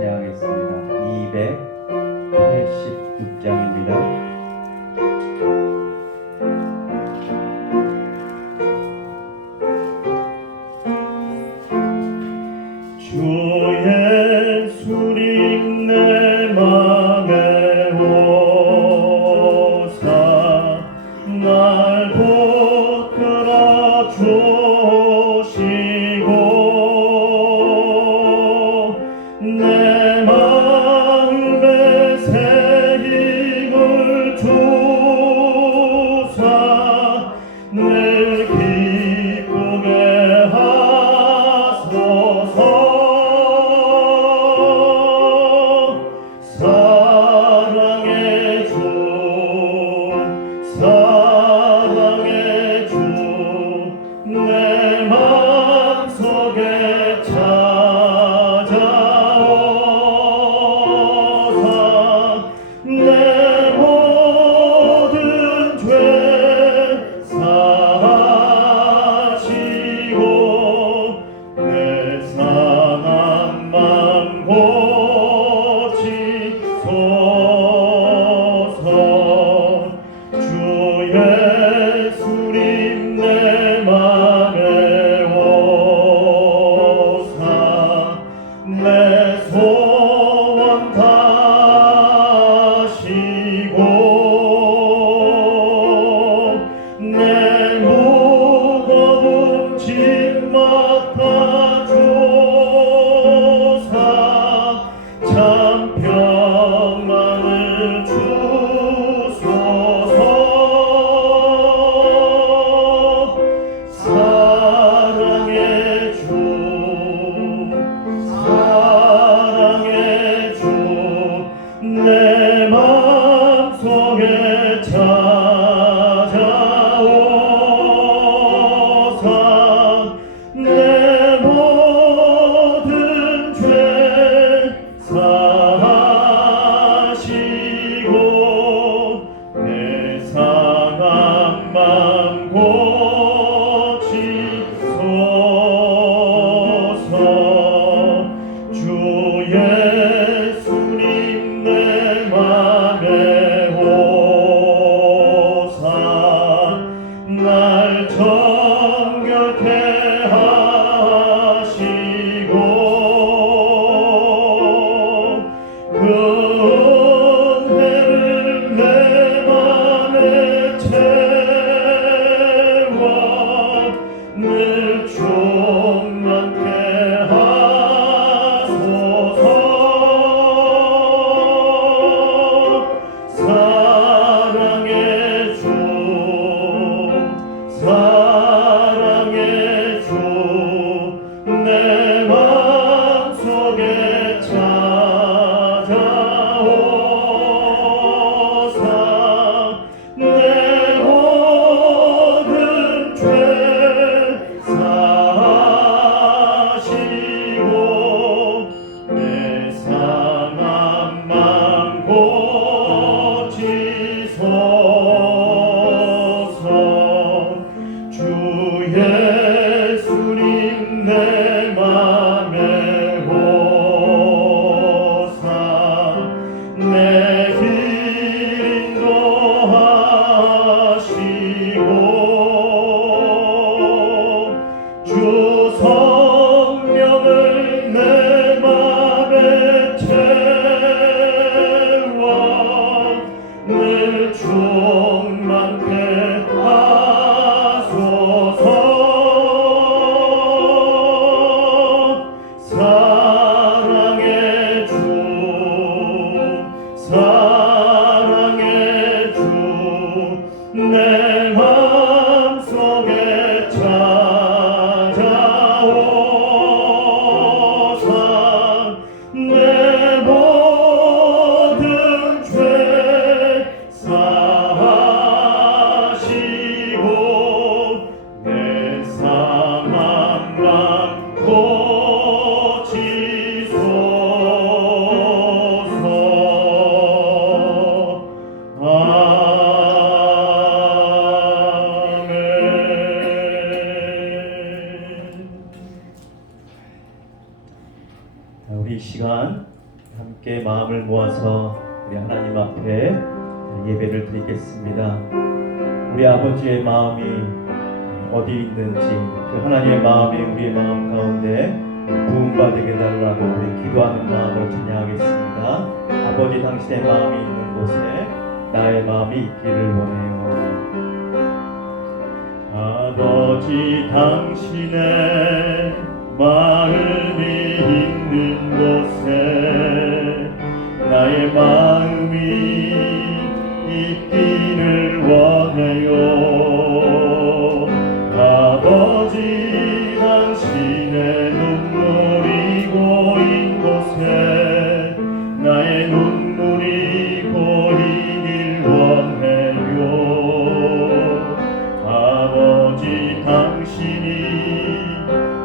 찬양하겠습니다. 286장입니다. 주 예수님 내 맘에 오사 날 붙들어 주시고 내 마음에 새 힘을 주사 늘 기쁘게 하소서. 사랑의 주 사랑의 주 내 맘속에 찾아오사 내 모든 죄 사하시고 내 상한 맘 고치소서. 주 예수님 내 맘에 오사 내 소원 다시고 내 무거운 짐 맡아주사 참 평안을 주소서. 사랑의 주 사랑의 주 내 맘속에 찾아오사 내 모든 죄 사하시고 내 상한 맘 고치소서. 주 예수님 내 맘에 오사 날 정결케 하시고 그 은혜를 내 맘에 채워 늘 충만케 하소서. 사랑의 주 사랑의 주 내 맘속에 찾아오사 내 모든 죄 사하시고 내 상한 맘 고치소서. 주 예수님 내 맘에 오사 내 길 인도하시고 주 성령을 내 맘에 채워 늘 충만케 하소서. 사랑의 주 사랑의 주 내 맘속에 찾아오사 내 모든 죄 사하시고 내 상한 맘 고치소서. 우리 이 시간 함께 마음을 모아서 우리 하나님 앞에 예배를 드리겠습니다. 우리 아버지의 마음이 어디 있는지 그 하나님의 마음이 우리의 마음 가운데 부음받게 달라고 우리 기도하는 마음으로 찬양하겠습니다. 아버지 당신의 마음이 있는 곳에 나의 마음이 있기를 원해요. 아버지 당신의 마음이 있는 곳에 나의 마음이 있기를 원해요. 아버지 당신의 눈물이 고인 곳에 나의 눈물이 고이길 원해요. 아버지 당신이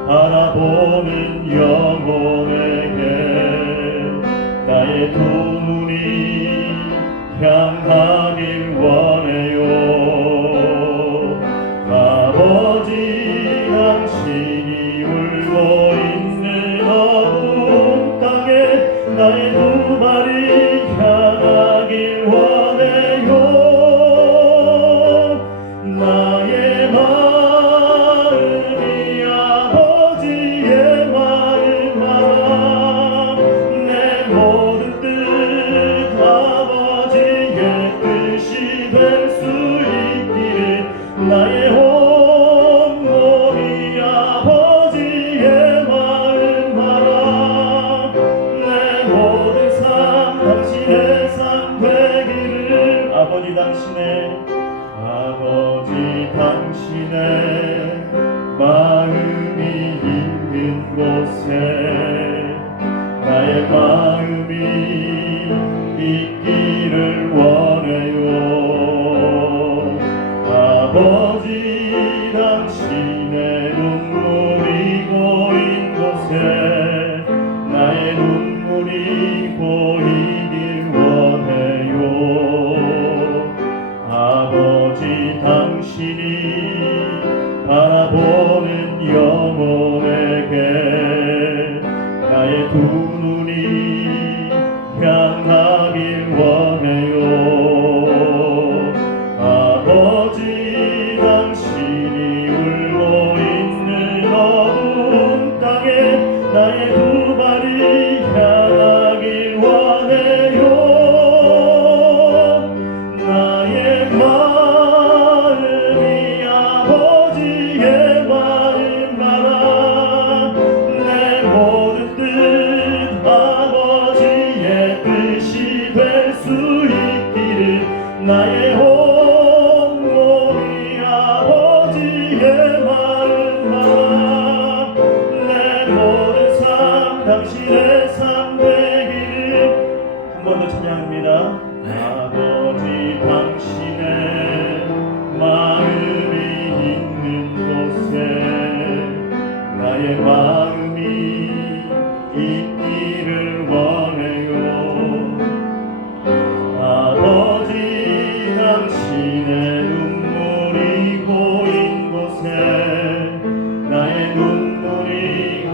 바라보는 영혼에게 나의 두 눈이 향하길 원해요. 아버지 당신이 울고 있는 어두운 땅에 나의 두 발이 향하길 원해요. 나의 마음이 아버지의 마음 알아. 내 모든 뜻 아버지의 뜻이 될 수 있기를 나의 온몸이 아버지의 마음 알아. 내 모든 삶 당신의 삶 되기를 아버지 당신의 마음이 있는 곳에 나의 마음이 있기를 원해요. 아버지 당신의 눈물이 고인 곳에 나의 눈물이 고이길 원해요. 아버지 당신이 바라보는 영혼에게 나의 두 눈이 향하길 원해요. 아버지 당신이 울고 있는 어두운 땅에 나의 두 발이 향하길 원해요. 나의 마음이 아버지의 마음 알아. 내 모든 뜻 아버지의 뜻이 될 수 있기를 나의 온몸이 아버지의 마음 알아. 내 모든 삶 당신의 삶 되기를 한 번 더 찬양합니다. 아버지 당신의 마음이 있는 곳에 나의 마음이 있기를 원해요. 아버지 당신의 눈물이 고인 곳에 나의 눈물이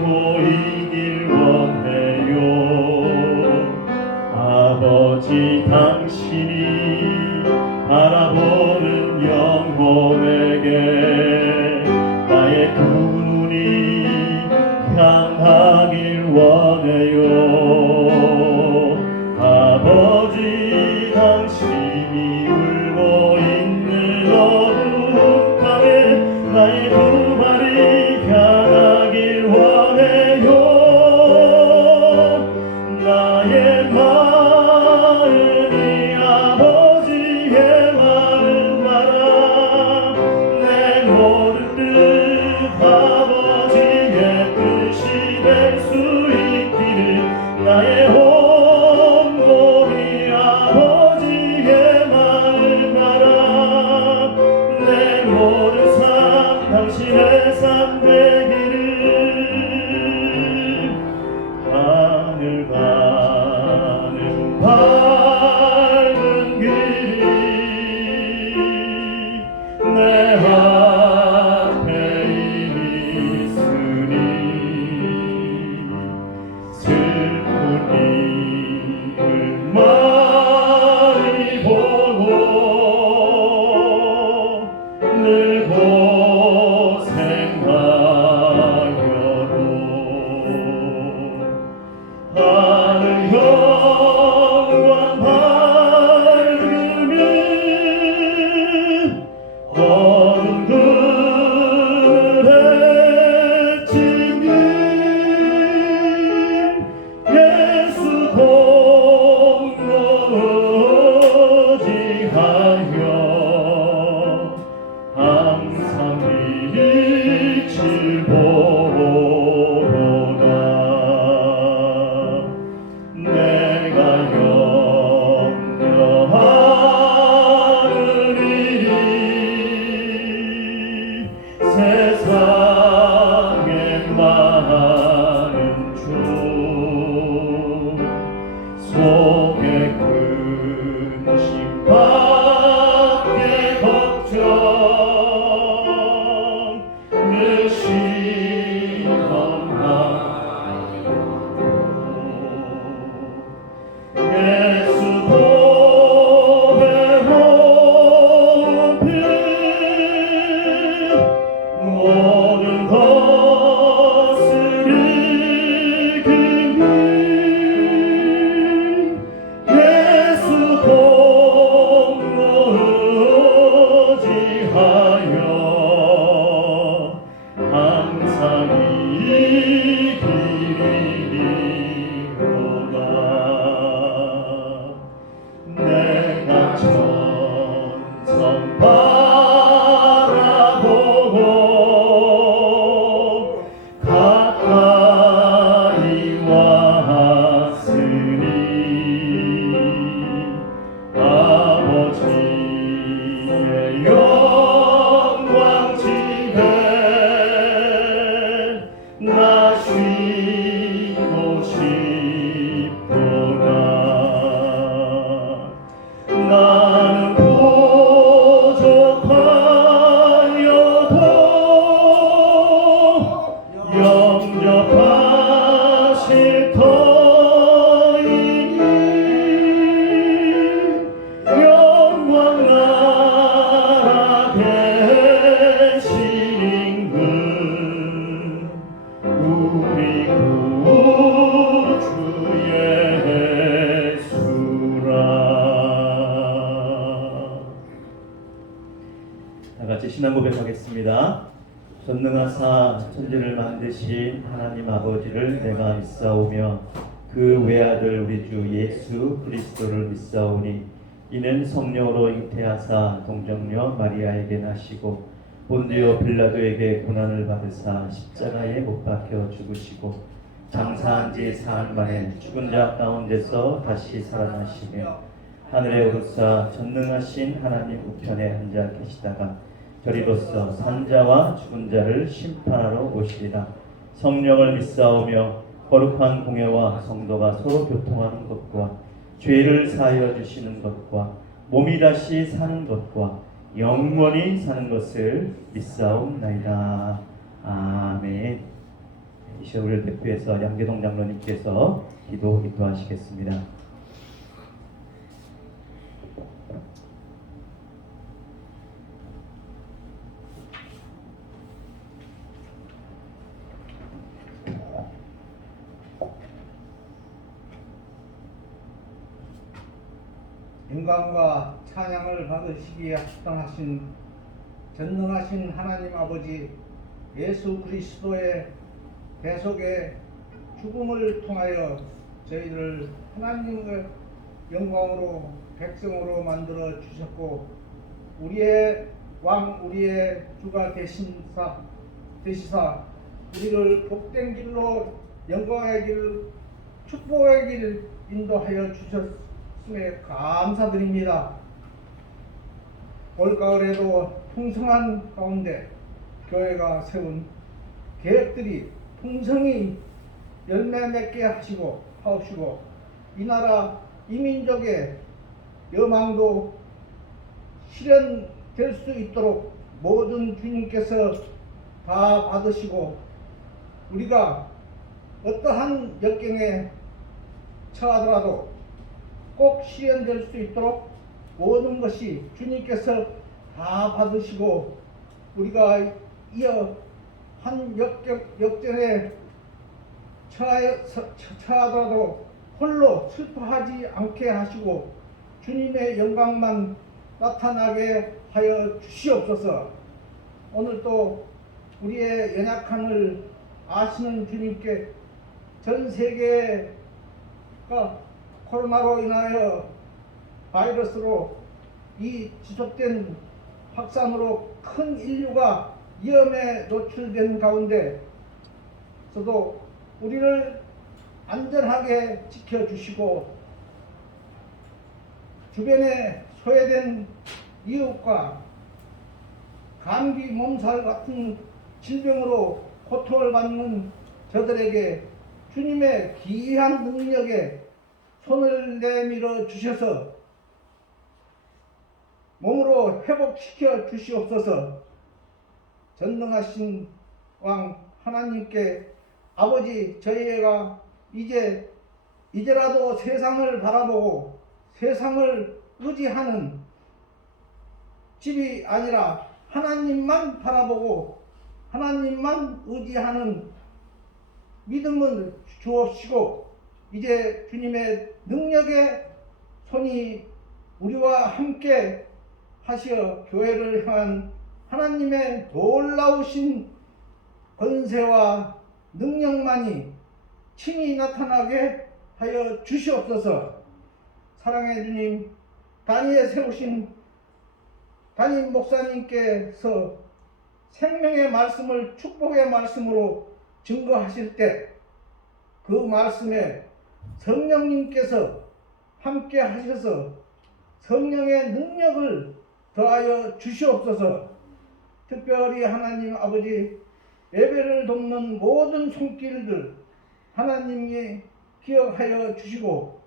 고이길 원해요. 아버지 당신이 바라보는 영혼에게 나의 두 눈이 향하길 원해요. 아버지 당신이 울고 있는 어두운 땅에 나의 두 발이 향하길 원해요. 나의 마음이 신앙 고백하겠습니다. 전능하사 천지를 만드신 하나님 아버지를 내가 믿사오며 그 외아들 우리 주 예수 그리스도를 믿사오니 이는 성령으로 잉태하사 동정녀 마리아에게 나시고 본디오 빌라도에게 고난을 받으사 십자가에 못 박혀 죽으시고 장사한 지 사흘 만에 죽은 자 가운데서 다시 살아나시며 하늘에 오르사 전능하신 하나님 우편에 앉아 계시다가 저리로서 산자와 죽은 자를 심판하러 오시리라. 성령을 믿사오며 거룩한 공예와 성도가 서로 교통하는 것과 죄를 사하여 주시는 것과 몸이 다시 사는 것과 영원히 사는 것을 믿사옵나이다. 아멘. 이 시간을 대표해서 양계동 장로님께서 기도하시겠습니다. 영광과 찬양을 받으시기에 합당하신 전능하신 하나님 아버지 예수 그리스도의 대속의 죽음을 통하여 저희를 하나님의 영광으로 백성으로 만들어 주셨고 우리의 왕 우리의 주가 되시사 우리를 복된 길로 영광의 길 축복의 길 인도하여 주셨음에 감사드립니다. 올가을에도 풍성한 가운데 교회가 세운 계획들이 풍성히 열매 맺게 하옵시고 이 나라 이 민족의 여망도 실현될 수 있도록 모든 주님께서 다 받으시고 우리가 어떠한 역경에 처하더라도 꼭 실현될 수 있도록 모든 것이 주님께서 다 받으시고 우리가 이어 한 역전에 처하더라도 홀로 슬퍼하지 않게 하시고 주님의 영광만 나타나게 하여 주시옵소서. 오늘 또 우리의 연약함을 아시는 주님께 전 세계가 코로나로 인하여 바이러스로 이 지속된 확산으로 큰 인류가 위험에 노출된 가운데 서도 우리를 안전하게 지켜주시고 주변에 소외된 이웃과 감기 몸살 같은 질병으로 고통을 받는 저들에게 주님의 기이한 능력에 손을 내밀어 주셔서 몸으로 회복시켜 주시옵소서. 전능하신 왕 하나님께 아버지 저희가 이제라도 세상을 바라보고 세상을 의지하는 집이 아니라 하나님만 바라보고 하나님만 의지하는 믿음을 주옵시고 이제 주님의 능력의 손이 우리와 함께 하시어 교회를 향한 하나님의 놀라우신 권세와 능력만이 친히 나타나게 하여 주시옵소서. 사랑의 주님, 단위에 세우신 담임 목사님께서 생명의 말씀을 축복의 말씀으로 증거하실 때 그 말씀에 성령님께서 함께 하셔서 성령의 능력을 더하여 주시옵소서. 특별히 하나님 아버지 예배를 돕는 모든 손길들 하나님이 기억하여 주시고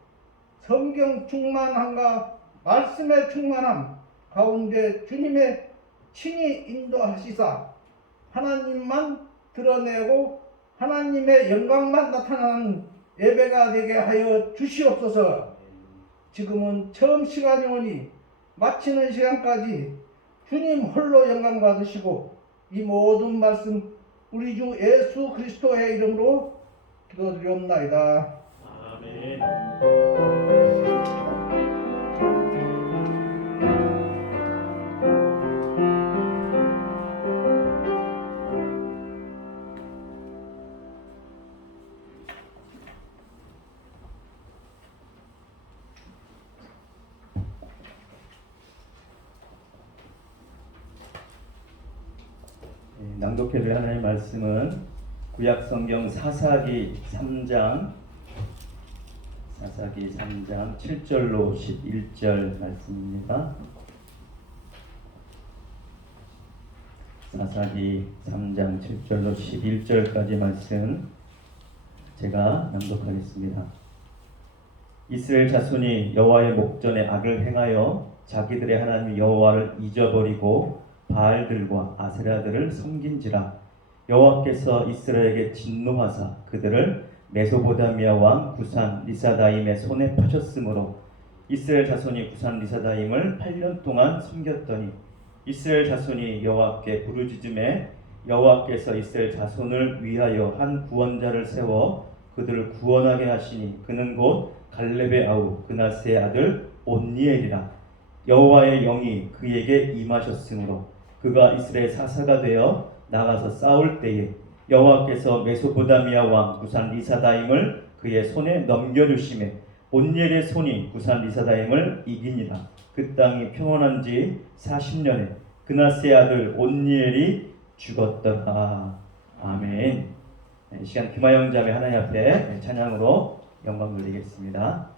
성경 충만함과 말씀의 충만함 가운데 주님의 친히 인도하시사 하나님만 드러내고 하나님의 영광만 나타나는 예배가 되게 하여 주시옵소서. 지금은 처음 시간이 오니 마치는 시간까지 주님 홀로 영광 받으시고 이 모든 말씀 우리 주 예수 그리스도의 이름으로 기도드리옵나이다. 아멘. 낭독해드릴 하나님의 말씀은 구약성경 사사기 3장 7절로 11절 말씀입니다. 사사기 3장 7절로 11절까지 말씀 제가 낭독하겠습니다. 이스라엘 자손이 여호와의 목전에 악을 행하여 자기들의 하나님 여호와를 잊어버리고 바알들과 아세라들을 섬긴지라. 여호와께서 이스라엘에게 진노하사 그들을 메소보다미아 왕 구산 리사다임의 손에 파셨으므로 이스라엘 자손이 구산 리사다임을 8년 동안 섬겼더니 이스라엘 자손이 여호와께 부르짖음에 여호와께서 이스라엘 자손을 위하여 한 구원자를 세워 그들을 구원하게 하시니 그는 곧 갈렙의 아우 그나스의 아들 온니엘이라. 여호와의 영이 그에게 임하셨으므로 그가 이스라엘 사사가 되어 나가서 싸울 때에 여호와께서 메소포다미아 왕 구산 리사다임을 그의 손에 넘겨주심에 온니엘의 손이 구산 리사다임을 이기니라. 그 땅이 평온한 지 40년에 그나스의 아들 온니엘이 죽었더라. 아멘. 이 시간 금화영 자매 하나님 앞에 찬양으로 영광 돌리겠습니다.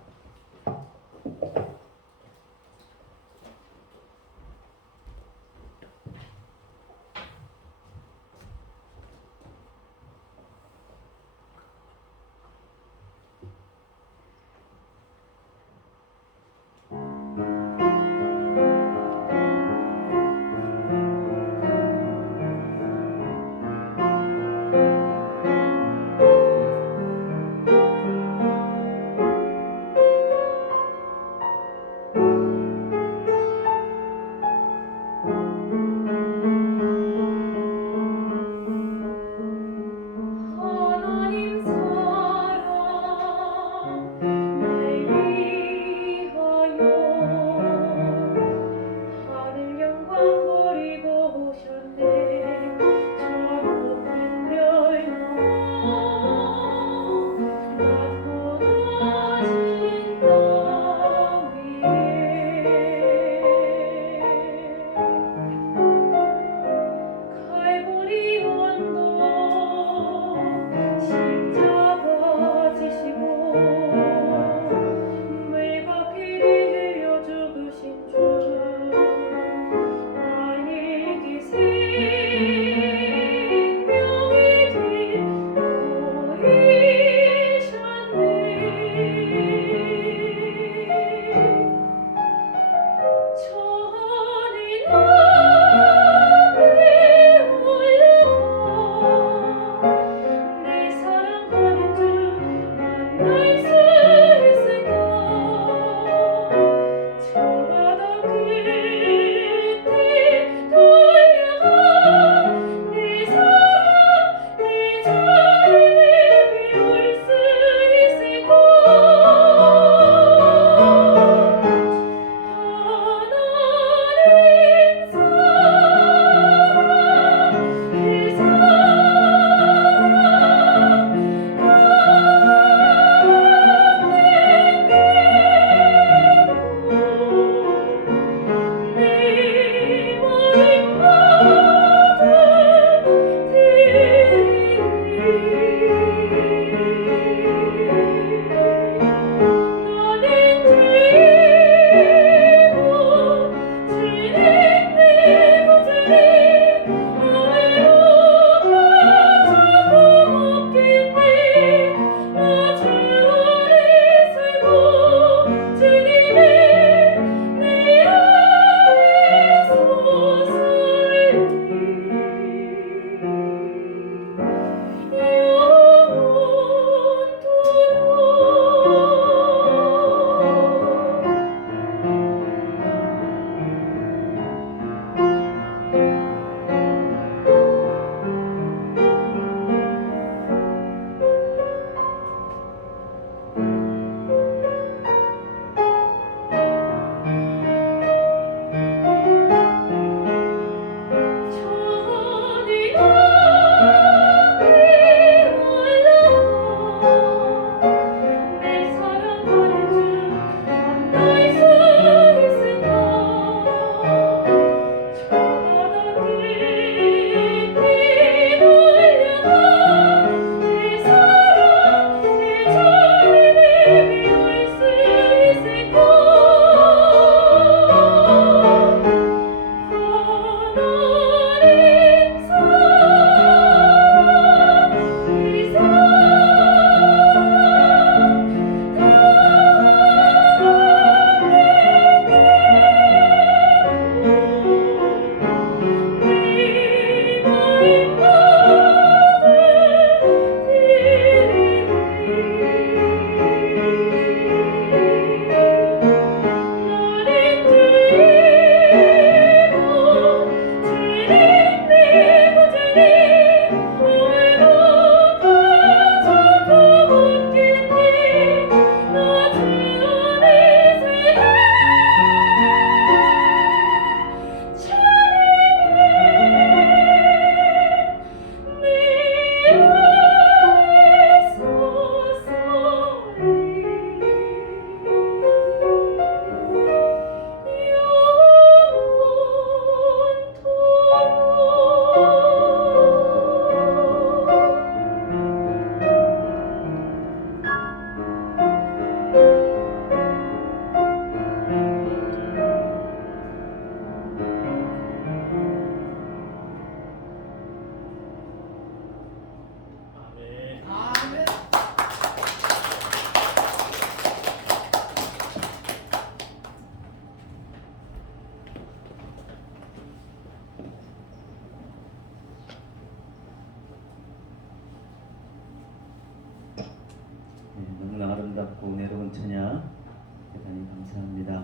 감사합니다.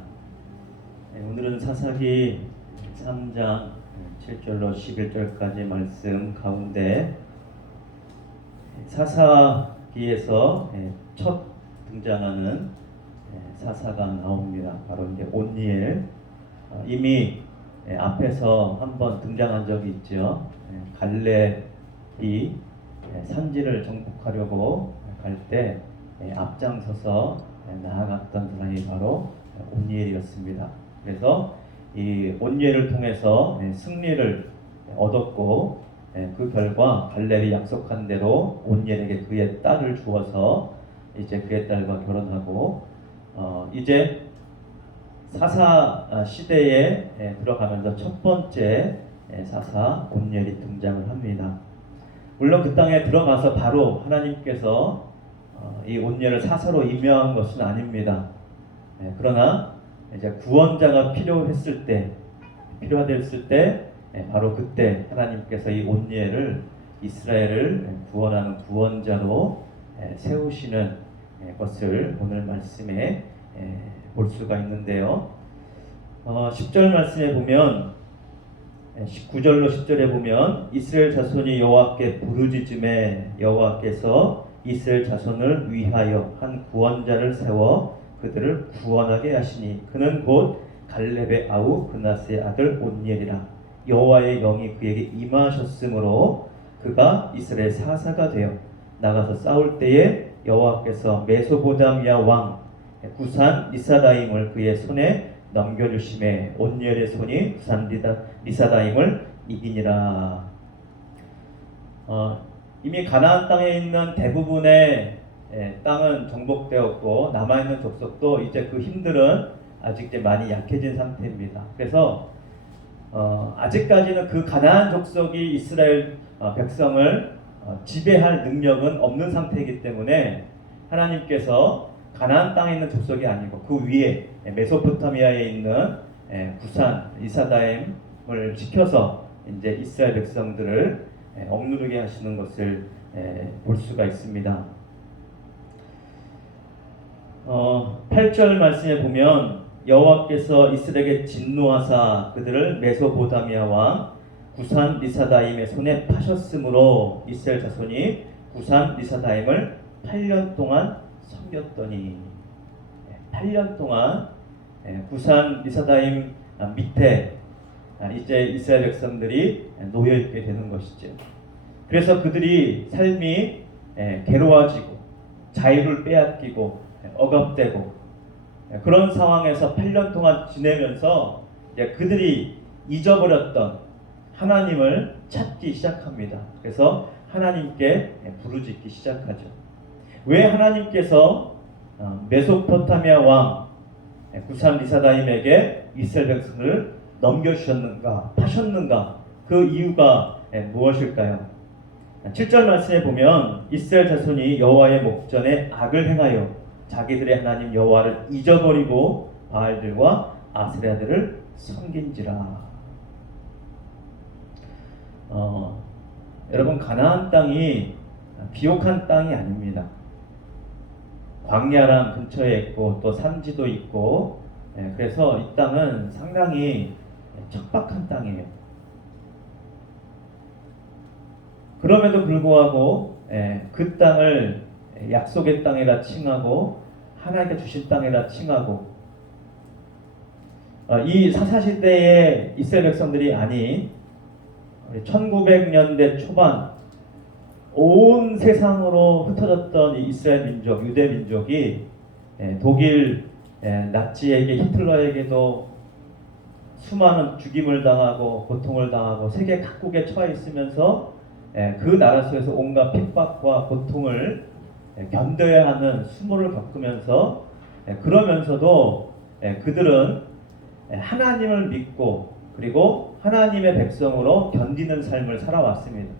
오늘은 사사기 3장 7절로 11절까지 말씀 가운데 사사기에서 첫 등장하는 사사가 나옵니다. 바로 이제 온니엘. 이미 앞에서 한번 등장한 적이 있죠. 갈렙이 산지를 정복하려고 갈 때 앞장서서 나아갔던 사람이 바로 온니엘이었습니다. 그래서 이 온니엘을 통해서 승리를 얻었고, 그 결과 갈렙이 약속한 대로 온니엘에게 그의 딸을 주어서 이제 그의 딸과 결혼하고, 이제 사사 시대에 들어가면서 첫 번째 사사 온니엘이 등장을 합니다. 물론 그 땅에 들어가서 바로 하나님께서 이 온니엘을 사사로 임명한 것은 아닙니다. 그러나 이제 구원자가 필요했을 때, 필요하됐을 때 바로 그때 하나님께서 이 온니엘을 이스라엘을 구원하는 구원자로 세우시는 것을 오늘 말씀에 볼 수가 있는데요. 10절 말씀에 보면 9절로 10절에 보면 이스라엘 자손이 여호와께 부르짖음에 여호와께서 이스라엘 자손을 위하여 한 구원자를 세워 그들을 구원하게 하시니 그는 곧 갈렙의 아우 그나스의 아들 온니엘이라. 여호와의 영이 그에게 임하셨으므로 그가 이스라엘 사사가 되어 나가서 싸울 때에 여호와께서 메소보다미아 왕 구산 리사다임을 그의 손에 넘겨주심에 온니엘의 손이 구산 리사다임을 이기니라. 이미 가나안 땅에 있는 대부분의 땅은 정복되었고 남아있는 족속도 이제 그 힘들은 아직 이제 많이 약해진 상태입니다. 그래서 아직까지는 그 가나안 족속이 이스라엘 백성을 지배할 능력은 없는 상태이기 때문에 하나님께서 가나안 땅에 있는 족속이 아니고 그 위에 메소포타미아에 있는 구산 리사다임을 지켜서 이제 이스라엘 백성들을 억누르게 하시는 것을 볼 수가 있습니다. 8절 말씀에 보면 여호와께서 이스라엘에게 진노하사 그들을 메소포타미아 왕 구산 리사다임의 손에 파셨으므로 이스라엘 자손이 구산 리사다임을 8년 동안 섬겼더니 8년 동안 구산 리사다임 밑에 이제 이스라엘 백성들이 놓여 있게 되는 것이죠. 그래서 그들이 삶이 괴로워지고 자유를 빼앗기고 억압되고 그런 상황에서 8년 동안 지내면서 그들이 잊어버렸던 하나님을 찾기 시작합니다. 그래서 하나님께 부르짖기 시작하죠. 왜 하나님께서 메소포타미아 왕 구산 리사다임에게 이스라엘 백성을 넘겨주셨는가, 파셨는가? 그 이유가 무엇일까요? 7절 말씀에 보면 이스라엘 자손이 여호와의 목전에 악을 행하여 자기들의 하나님 여호와를 잊어버리고 바알들과 아세라들을 섬긴지라. 여러분, 가나안 땅이 비옥한 땅이 아닙니다. 광야랑 근처에 있고 또 산지도 있고, 그래서 이 땅은 상당히 척박한 땅이에요. 그럼에도 불구하고 그 땅을 약속의 땅이라 칭하고 하나님께 주신 땅이라 칭하고, 이 사사시대의 이스라엘 백성들이 아닌 1900년대 초반 온 세상으로 흩어졌던 이 이스라엘 민족, 유대 민족이 독일 나치에게, 히틀러에게도 수많은 죽임을 당하고 고통을 당하고 세계 각국에 처해 있으면서 그 나라 속에서 온갖 핍박과 고통을 견뎌야 하는 수모를 겪으면서, 그러면서도 그들은 하나님을 믿고 그리고 하나님의 백성으로 견디는 삶을 살아왔습니다.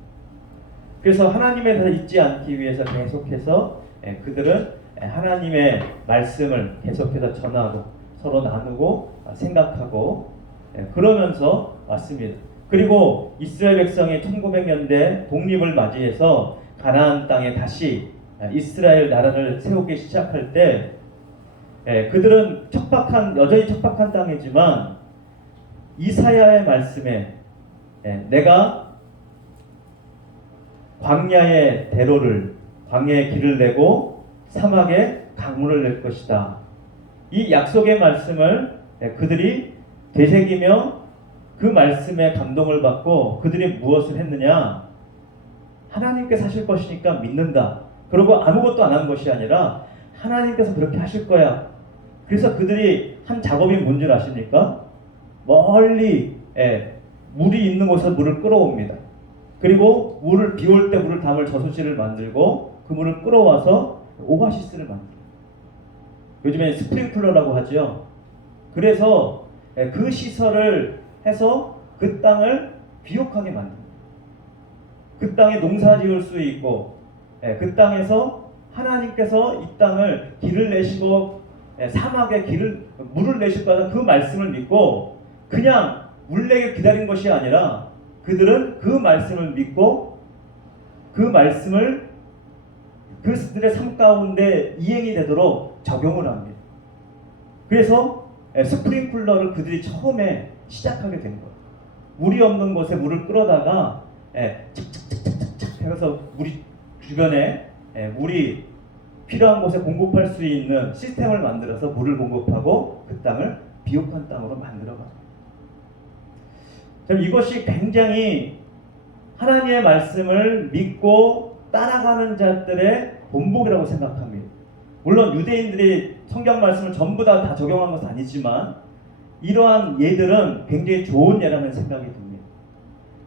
그래서 하나님에 대해서 잊지 않기 위해서 계속해서 그들은 하나님의 말씀을 계속해서 전하고 서로 나누고 생각하고 그러면서 왔습니다. 그리고 이스라엘 백성이 1900년대 독립을 맞이해서 가나안 땅에 다시 이스라엘 나라를 세우기 시작할 때 그들은 여전히 척박한 땅이지만 이사야의 말씀에 내가 광야의 길을 내고 사막에 강물을 낼 것이다. 이 약속의 말씀을 그들이 되새기며 그 말씀에 감동을 받고 그들이 무엇을 했느냐? 하나님께서 하실 것이니까 믿는다. 그리고 아무것도 안 한 것이 아니라 하나님께서 그렇게 하실 거야. 그래서 그들이 한 작업이 뭔 줄 아십니까? 멀리 물이 있는 곳에서 물을 끌어옵니다. 그리고 비 올 때 물을 담을 저수지를 만들고 그 물을 끌어와서 오아시스를 만들어요. 요즘에 스프링클러라고 하죠. 그래서 그 시설을 해서 그 땅을 비옥하게 만듭니다. 그 땅에 농사 지을 수 있고 그 땅에서 하나님께서 이 땅을 길을 내시고 사막에 물을 내실 거라는 그 말씀을 믿고 그냥 물 내길 기다린 것이 아니라 그들은 그 말씀을 믿고 그 말씀을 그들의 삶 가운데 이행이 되도록 적용을 합니다. 그래서 스프링클러를 그들이 처음에 시작하게 된 거예요. 물이 없는 곳에 물을 끌어다가 착착착착착 해서 물이 주변에 물이 필요한 곳에 공급할 수 있는 시스템을 만들어서 물을 공급하고 그 땅을 비옥한 땅으로 만들어갑니다. 이것이 굉장히 하나님의 말씀을 믿고 따라가는 자들의 본보기라고 생각합니다. 물론 유대인들이 성경 말씀을 전부 다 적용한 것은 아니지만 이러한 예들은 굉장히 좋은 예라는 생각이 듭니다.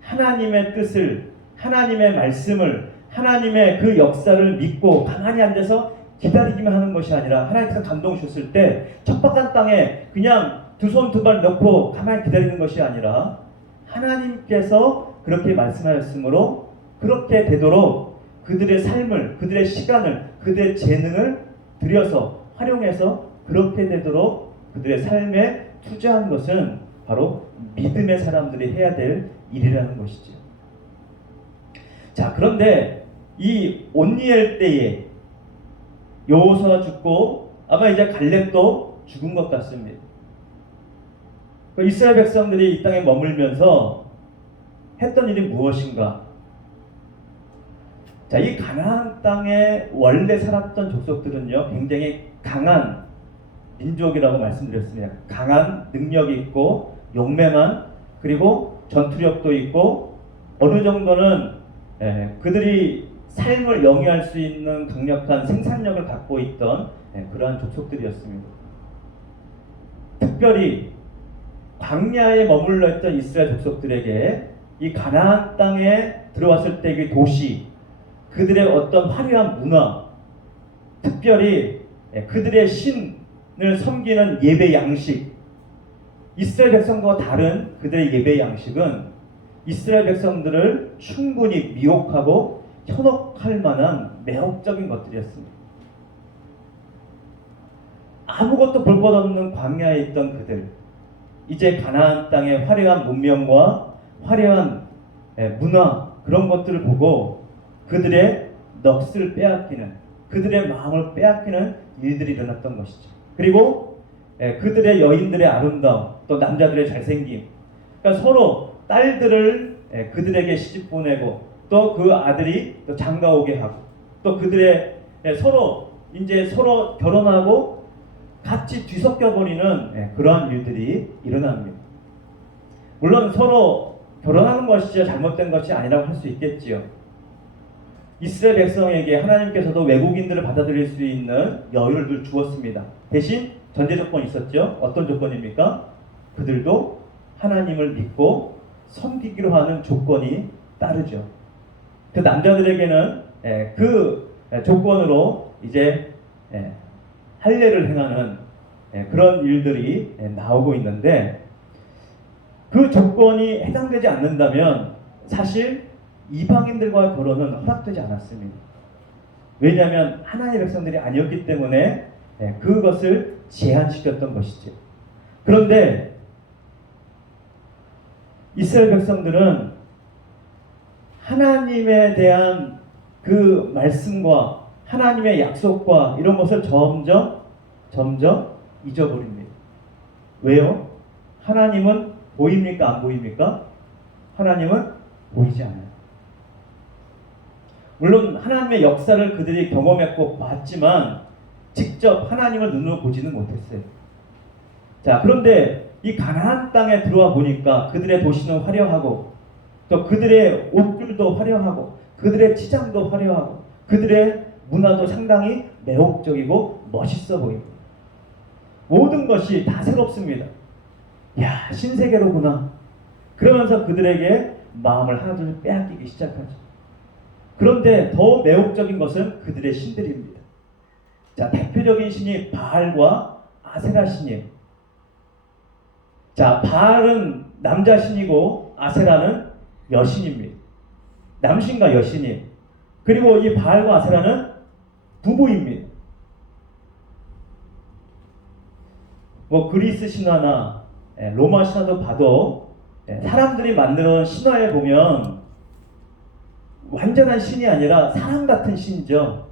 하나님의 뜻을, 하나님의 말씀을, 하나님의 그 역사를 믿고 가만히 앉아서 기다리기만 하는 것이 아니라 하나님께서 감동 주셨을 때 척박한 땅에 그냥 두 손 두 발 넣고 가만히 기다리는 것이 아니라 하나님께서 그렇게 말씀하셨으므로 그렇게 되도록 그들의 삶을, 그들의 시간을, 그들의 재능을 들여서 활용해서 그렇게 되도록 그들의 삶에 투자한 것은 바로 믿음의 사람들이 해야 될 일이라는 것이죠. 자, 그런데 이 온니엘 때에 여호수아가 죽고 아마 이제 갈렙도 죽은 것 같습니다. 이스라엘 백성들이 이 땅에 머물면서 했던 일이 무엇인가? 자, 이 가나안 땅에 원래 살았던 족속들은요, 굉장히 강한 민족이라고 말씀드렸습니다. 강한 능력이 있고 용맹한, 그리고 전투력도 있고 어느 정도는 그들이 삶을 영위할 수 있는 강력한 생산력을 갖고 있던 그러한 족속들이었습니다. 특별히 광야에 머물러 있던 이스라엘 족속들에게 이 가나안 땅에 들어왔을 때 그 도시, 그들의 어떤 화려한 문화, 특별히 그들의 신을 섬기는 예배 양식, 이스라엘 백성과 다른 그들의 예배 양식은 이스라엘 백성들을 충분히 미혹하고 현혹할 만한 매혹적인 것들이었습니다. 아무것도 볼 것 없는 광야에 있던 그들, 이제 가나안 땅의 화려한 문명과 화려한 문화, 그런 것들을 보고 그들의 넋을 빼앗기는, 그들의 마음을 빼앗기는 일들이 일어났던 것이죠. 그리고 그들의 여인들의 아름다움, 또 남자들의 잘생김, 그러니까 서로 딸들을 그들에게 시집 보내고 또 그 아들이 또 장가 오게 하고 또 그들의 서로 결혼하고 같이 뒤섞여 버리는 그러한 일들이 일어납니다. 물론 서로 결혼하는 것이 잘못된 것이 아니라고 할 수 있겠지요. 이스라엘 백성에게 하나님께서도 외국인들을 받아들일 수 있는 여유를 주었습니다. 대신 전제 조건이 있었죠. 어떤 조건입니까? 그들도 하나님을 믿고 섬기기로 하는 조건이 따르죠. 그 남자들에게는 그 조건으로 이제 할례를 행하는 그런 일들이 나오고 있는데, 그 조건이 해당되지 않는다면 사실 이방인들과의 결혼은 허락되지 않았습니다. 왜냐하면 하나님의 백성들이 아니었기 때문에 그것을 제한시켰던 것이죠. 그런데 이스라엘 백성들은 하나님에 대한 그 말씀과 하나님의 약속과 이런 것을 점점 점점 잊어버립니다. 왜요? 하나님은 보입니까? 안 보입니까? 하나님은 보이지 않아요. 물론 하나님의 역사를 그들이 경험했고 봤지만 직접 하나님을 눈으로 보지는 못했어요. 자, 그런데 이 가나안 땅에 들어와 보니까 그들의 도시는 화려하고 또 그들의 옷들도 화려하고 그들의 치장도 화려하고 그들의 문화도 상당히 매혹적이고 멋있어 보입니다. 모든 것이 다 새롭습니다. 야, 신세계로구나. 그러면서 그들에게 마음을 하나둘 빼앗기기 시작하죠. 그런데 더 매혹적인 것은 그들의 신들입니다. 자, 대표적인 신이 바알과 아세라 신이에요. 자, 바알은 남자 신이고 아세라는 여신입니다. 남신과 여신이에요. 그리고 이 바알과 아세라는 부부입니다. 뭐 그리스 신화나 로마 신화도 봐도 사람들이 만들어 놓은 신화에 보면 완전한 신이 아니라 사람 같은 신이죠.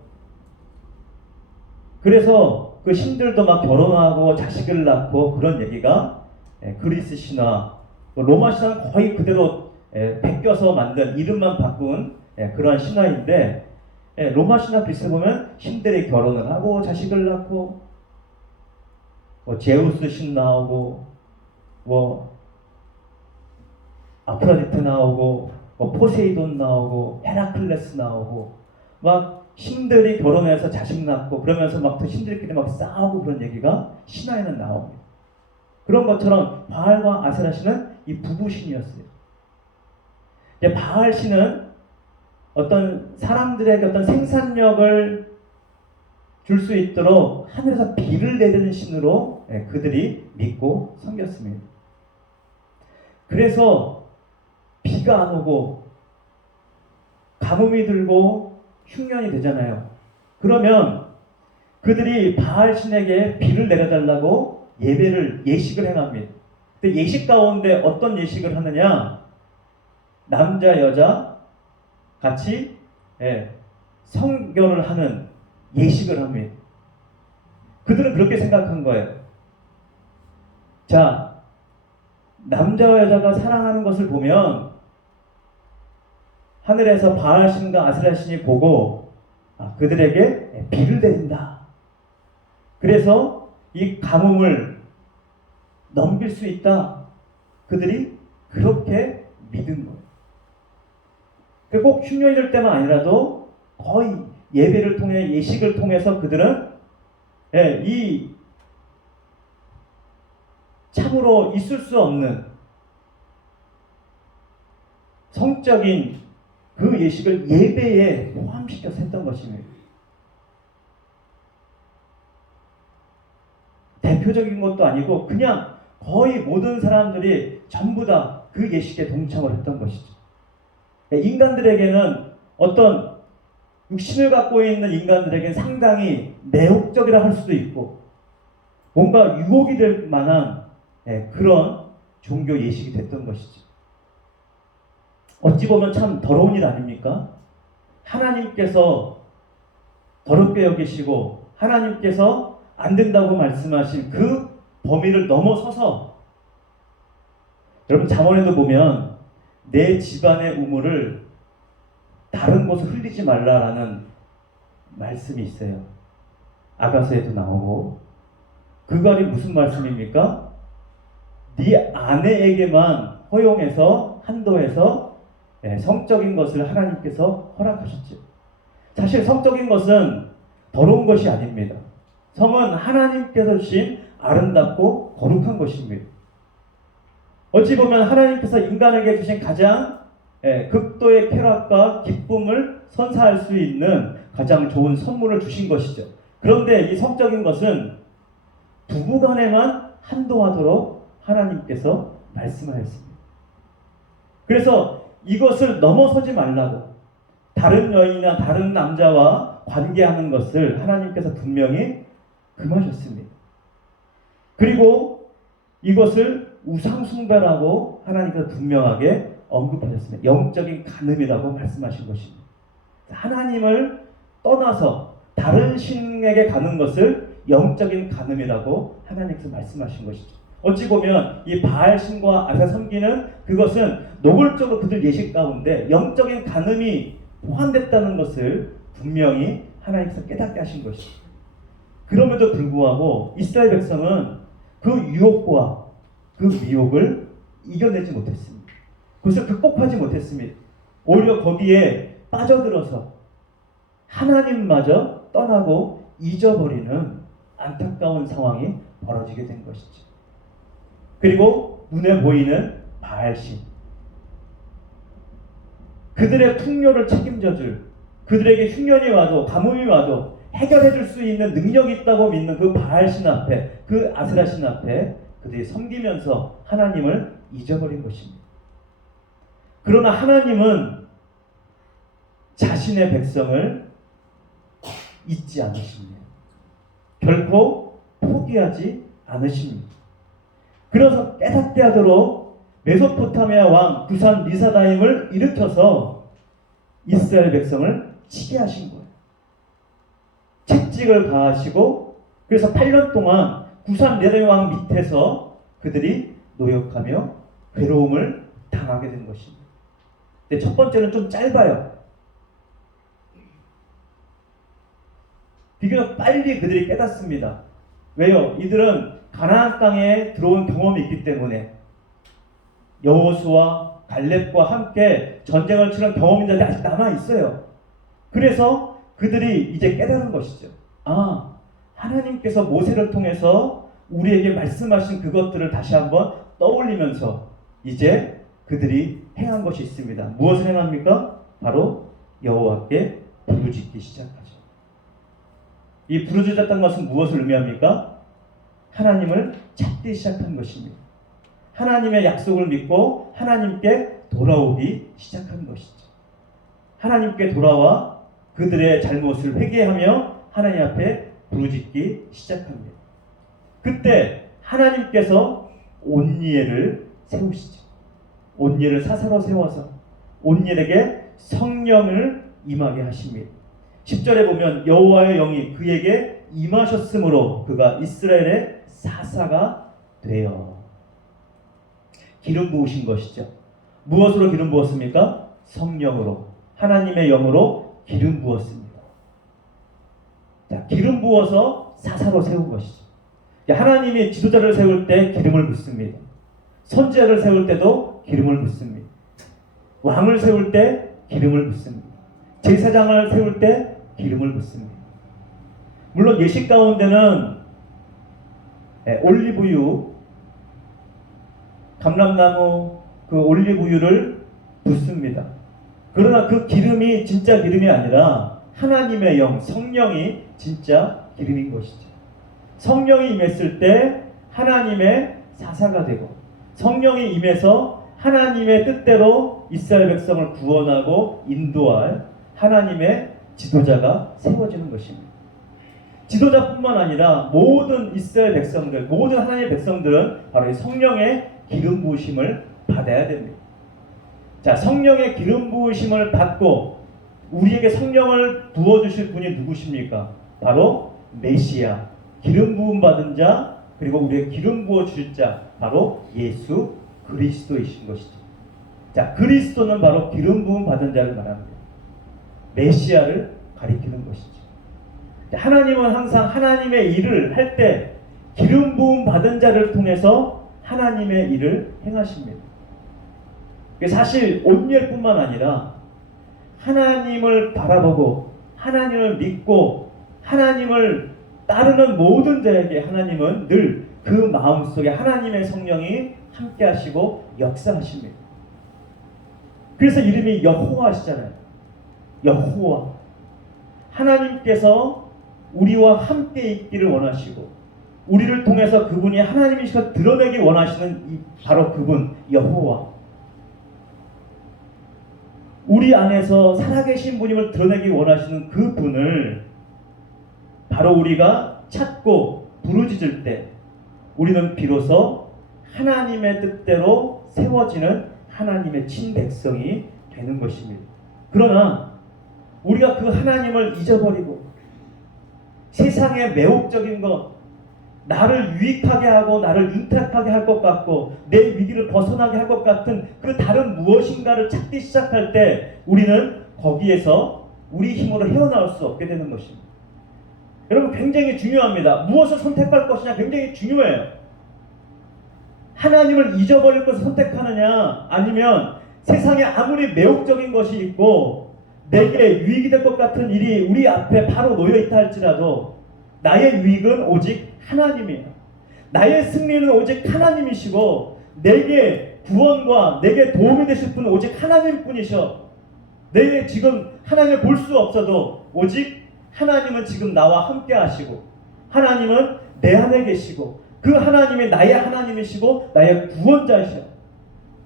그래서 그 신들도 막 결혼하고 자식을 낳고 그런 얘기가 그리스 신화, 로마 신화는 거의 그대로 베껴서 만든 이름만 바꾼 그런 신화인데 로마 신화 비슷해 보면 신들이 결혼을 하고 자식을 낳고 뭐 제우스 신 나오고 뭐 아프로디테 나오고 뭐 포세이돈 나오고 헤라클레스 나오고 막 신들이 결혼해서 자식 낳고 그러면서 막 그 신들끼리 막 싸우고 그런 얘기가 신화에는 나옵니다. 그런 것처럼 바알과 아세라 신은 이 부부 신이었어요. 바알 신은 어떤 사람들에게 어떤 생산력을 줄 수 있도록 하늘에서 비를 내리는 신으로 그들이 믿고 섬겼습니다. 그래서 비가 안 오고 가뭄이 들고 흉년이 되잖아요. 그러면 그들이 바알 신에게 비를 내려달라고 예식을 행합니다. 근데 예식 가운데 어떤 예식을 하느냐? 남자 여자 같이 성결을 하는 예식을 합니다. 그들은 그렇게 생각한 거예요. 자, 남자와 여자가 사랑하는 것을 보면 하늘에서 바알 신과 아세라 신이 보고 그들에게 비를 내린다. 그래서 이 가뭄을 넘길 수 있다. 그들이 그렇게 믿은 거예요. 꼭 흉년이 될 때만 아니라도 거의 예배를 통해 예식을 통해서 그들은 이 참으로 있을 수 없는 성적인 그 예식을 예배에 포함시켜서 했던 것입니다. 대표적인 것도 아니고 그냥 거의 모든 사람들이 전부 다 그 예식에 동참을 했던 것이죠. 인간들에게는 어떤 육신을 갖고 있는 인간들에게는 상당히 매혹적이라 할 수도 있고 뭔가 유혹이 될 만한 그런 종교 예식이 됐던 것이죠. 어찌 보면 참 더러운 일 아닙니까? 하나님께서 더럽게 여기시고 하나님께서 안 된다고 말씀하신 그 범위를 넘어서서 여러분 잠언에도 보면 내 집안의 우물을 다른 곳에 흘리지 말라라는 말씀이 있어요. 아가서에도 나오고 그 말이 무슨 말씀입니까? 네 아내에게만 허용해서 한도에서 성적인 것을 하나님께서 허락하셨죠. 사실 성적인 것은 더러운 것이 아닙니다. 성은 하나님께서 주신 아름답고 거룩한 것입니다. 어찌 보면 하나님께서 인간에게 주신 가장 극도의 쾌락과 기쁨을 선사할 수 있는 가장 좋은 선물을 주신 것이죠. 그런데 이 성적인 것은 부부간에만 한도하도록 하나님께서 말씀하였습니다. 그래서 이것을 넘어서지 말라고 다른 여인이나 다른 남자와 관계하는 것을 하나님께서 분명히 금하셨습니다. 그리고 이것을 우상숭배라고 하나님께서 분명하게 언급하셨습니다. 영적인 간음이라고 말씀하신 것입니다. 하나님을 떠나서 다른 신에게 가는 것을 영적인 간음이라고 하나님께서 말씀하신 것이죠. 어찌 보면 이 바알신과 아사 섬기는 그것은 노골적으로 그들 예식 가운데 영적인 간음이 포함됐다는 것을 분명히 하나님께서 깨닫게 하신 것이죠. 그럼에도 불구하고 이스라엘 백성은 그 유혹과 그 미혹을 이겨내지 못했습니다. 그것을 극복하지 못했습니다. 오히려 거기에 빠져들어서 하나님마저 떠나고 잊어버리는 안타까운 상황이 벌어지게 된 것이죠. 그리고 눈에 보이는 바알신, 그들의 풍요를 책임져줄, 그들에게 흉년이 와도 가뭄이 와도 해결해줄 수 있는 능력이 있다고 믿는 그 바알신 앞에, 그 아세라신 앞에 그들이 섬기면서 하나님을 잊어버린 것입니다. 그러나 하나님은 자신의 백성을 잊지 않으십니다. 결코 포기하지 않으십니다. 그래서 깨닫게 하도록 메소포타미아 왕 구산 리사다임을 일으켜서 이스라엘 백성을 치게 하신 거예요. 채찍을 가하시고, 그래서 8년 동안 구산 리사다임 왕 밑에서 그들이 노역하며 괴로움을 당하게 된 것입니다. 근데 첫 번째는 좀 짧아요. 비교적 빨리 그들이 깨닫습니다. 왜요? 이들은 가나안 땅에 들어온 경험이 있기 때문에 여호수아, 갈렙과 함께 전쟁을 치른 경험인들이 아직 남아 있어요. 그래서 그들이 이제 깨달은 것이죠. 아, 하나님께서 모세를 통해서 우리에게 말씀하신 그것들을 다시 한번 떠올리면서 이제 그들이 행한 것이 있습니다. 무엇을 행합니까? 바로 여호와께 부르짖기 시작하죠. 이 부르짖었다는 것은 무엇을 의미합니까? 하나님을 찾기 시작한 것입니다. 하나님의 약속을 믿고 하나님께 돌아오기 시작한 것이죠. 하나님께 돌아와 그들의 잘못을 회개하며 하나님 앞에 부르짖기 시작합니다. 그때 하나님께서 온니엘을 세우시죠. 온니엘을 사사로 세워서 온니엘에게 성령을 임하게 하십니다. 10절에 보면 여호와의 영이 그에게 임하셨으므로 그가 이스라엘의 사사가 되어 기름 부으신 것이죠. 무엇으로 기름 부었습니까? 성령으로, 하나님의 영으로 기름 부었습니다. 자, 기름 부어서 사사로 세운 것이죠. 하나님이 지도자를 세울 때 기름을 붓습니다. 선지자를 세울 때도 기름을 붓습니다. 왕을 세울 때 기름을 붓습니다. 제사장을 세울 때 기름을 붓습니다. 물론 예식 가운데는 올리브유, 감람나무 그 올리브유를 붓습니다. 그러나 그 기름이 진짜 기름이 아니라 하나님의 영, 성령이 진짜 기름인 것이죠. 성령이 임했을 때 하나님의 사사가 되고, 성령이 임해서 하나님의 뜻대로 이스라엘 백성을 구원하고 인도할 하나님의 지도자가 세워지는 것입니다. 지도자뿐만 아니라 모든 이스라엘 백성들, 모든 하나님의 백성들은 바로 이 성령의 기름 부으심을 받아야 됩니다. 자, 성령의 기름 부으심을 받고 우리에게 성령을 부어주실 분이 누구십니까? 바로 메시아, 기름 부음 받은 자, 그리고 우리에게 기름 부어 주실 자, 바로 예수 그리스도이신 것이죠. 자, 그리스도는 바로 기름 부음 받은 자를 말합니다. 메시아를 가리키는 것이죠. 하나님은 항상 하나님의 일을 할 때 기름 부음 받은 자를 통해서 하나님의 일을 행하십니다. 사실 온니엘뿐만 아니라 하나님을 바라보고 하나님을 믿고 하나님을 따르는 모든 자에게 하나님은 늘 그 마음속에 하나님의 성령이 함께 하시고 역사하십니다. 그래서 이름이 여호와시잖아요. 여호와, 하나님께서 우리와 함께 있기를 원하시고 우리를 통해서 그분이 하나님이시고 드러내기 원하시는 바로 그분 여호와, 우리 안에서 살아계신 분임을 드러내기 원하시는 그 분을 바로 우리가 찾고 부르짖을 때 우리는 비로소 하나님의 뜻대로 세워지는 하나님의 친백성이 되는 것입니다. 그러나 우리가 그 하나님을 잊어버리고 세상의 매혹적인 것, 나를 유익하게 하고 나를 윤택하게 할 것 같고 내 위기를 벗어나게 할 것 같은 그 다른 무엇인가를 찾기 시작할 때 우리는 거기에서 우리 힘으로 헤어나올 수 없게 되는 것입니다. 여러분, 굉장히 중요합니다. 무엇을 선택할 것이냐 굉장히 중요해요. 하나님을 잊어버릴 것을 선택하느냐, 아니면 세상에 아무리 매혹적인 것이 있고 내게 유익이 될 것 같은 일이 우리 앞에 바로 놓여 있다 할지라도 나의 유익은 오직 하나님이에요. 나의 승리는 오직 하나님이시고 내게 구원과 내게 도움이 되실 분은 오직 하나님뿐이셔. 내게 지금 하나님을 볼 수 없어도 오직 하나님은 지금 나와 함께 하시고 하나님은 내 안에 계시고 그 하나님이 나의 하나님이시고 나의 구원자이셔.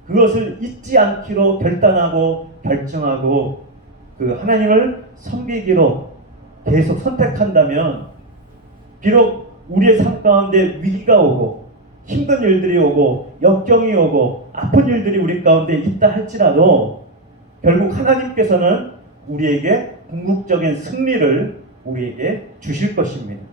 그것을 잊지 않기로 결단하고 결정하고 그 하나님을 섬기기로 계속 선택한다면 비록 우리의 삶 가운데 위기가 오고 힘든 일들이 오고 역경이 오고 아픈 일들이 우리 가운데 있다 할지라도 결국 하나님께서는 우리에게 궁극적인 승리를 우리에게 주실 것입니다.